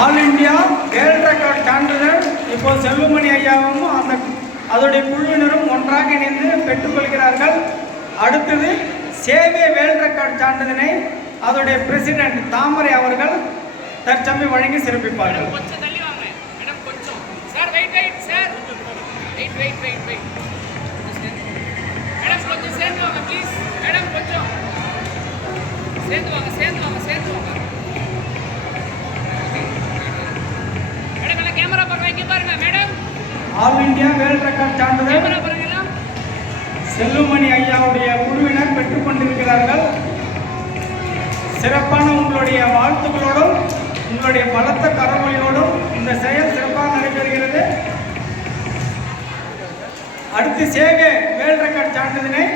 All India world record சான்றிதழ் இப்போ செல்வமணி ஐயாவும் அதோடைய குழுவினரும் ஒன்றாக இணைந்து பெற்றுக்கொள்கிறார்கள். அடுத்தது சேவை வேர்ல்ட் ரெக்கார்ட் சான்றிதழை அதோடைய பிரசிடென்ட் தாமரை அவர்கள் தற்சமயம் வழங்கி சிறப்பிப்பார்கள். ஆல் இந்தியா வேர்ல்ட் ரெக்கார்ட் சான்றிதழ் செல்வமணி ஐயாவுடைய குழுவினர் பெற்றுக் கொண்டிருக்கிறார்கள். சிறப்பான உங்களுடைய வாழ்த்துக்களோடும் உங்களுடைய பலத்த கரவொலியோடும் இந்த செயல் சிறப்பாக நடைபெறுகிறது. அடுத்து சேவை வேர்ல்ட் ரெக்கார்ட் சான்றிதழை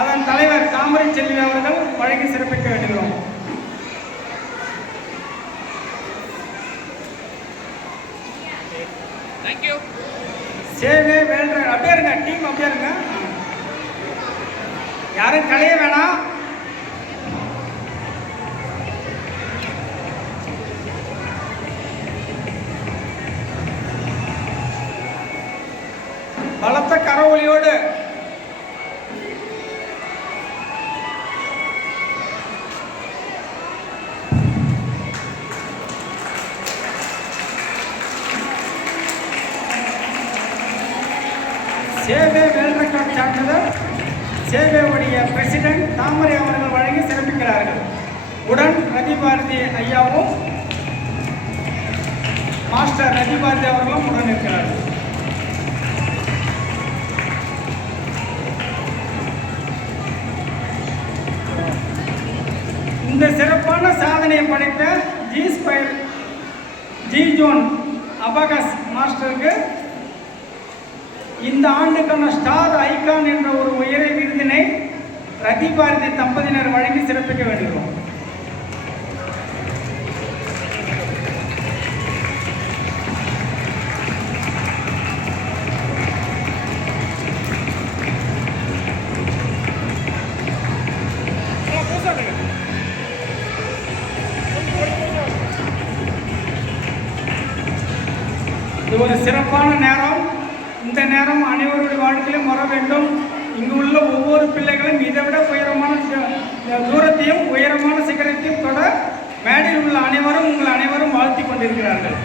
அதன் தலைவர் தாமரை செல்வி அவர்கள் வழங்கி சிறப்பிக்க வேண்டுகிறோம். சேவை வேல்ற அப்படியே இருங்க, டீம் அப்படியே இருங்க, யாரும் கலைய வேணாம். பலத்த கரவொலியோடு சேவை வேர்ல்ட் ரெக்கார்ட் சான்றிதழ் சேவையுடைய பிரசிடென்ட் தாமரை அவர்கள் வழங்கி சிறப்பிக்கிறார்கள். உடன் ரதிபாரதி ஐயாவும் மாஸ்டர் ரதிபாரதி அவர்களும் உடன் இருக்கிறார்கள். இந்த சிறப்பான சாதனையை படைத்த ஜி ஜோன் அபகஸ் மாஸ்டருக்கு இந்த ஆண்டுக்கான ஸ்டார் ஐகான் என்ற ஒரு உயரிய விருதினை ரதிபாரதி தம்பதியினர் வழங்கி சிறப்பிக்க வேண்டுகிறோம். இது ஒரு சிறப்பான நேரம். இந்த நேரம் அனைவருடைய வாழ்க்கையிலும் வர வேண்டும். இங்கு உள்ள ஒவ்வொரு பிள்ளைகளும் இதை விட உயரமான தூரத்தையும் உயரமான சிகரத்தையும் தொட மேடையில் உள்ள அனைவரும் உங்கள் அனைவரும் வாழ்த்தி கொண்டிருக்கிறார்கள்.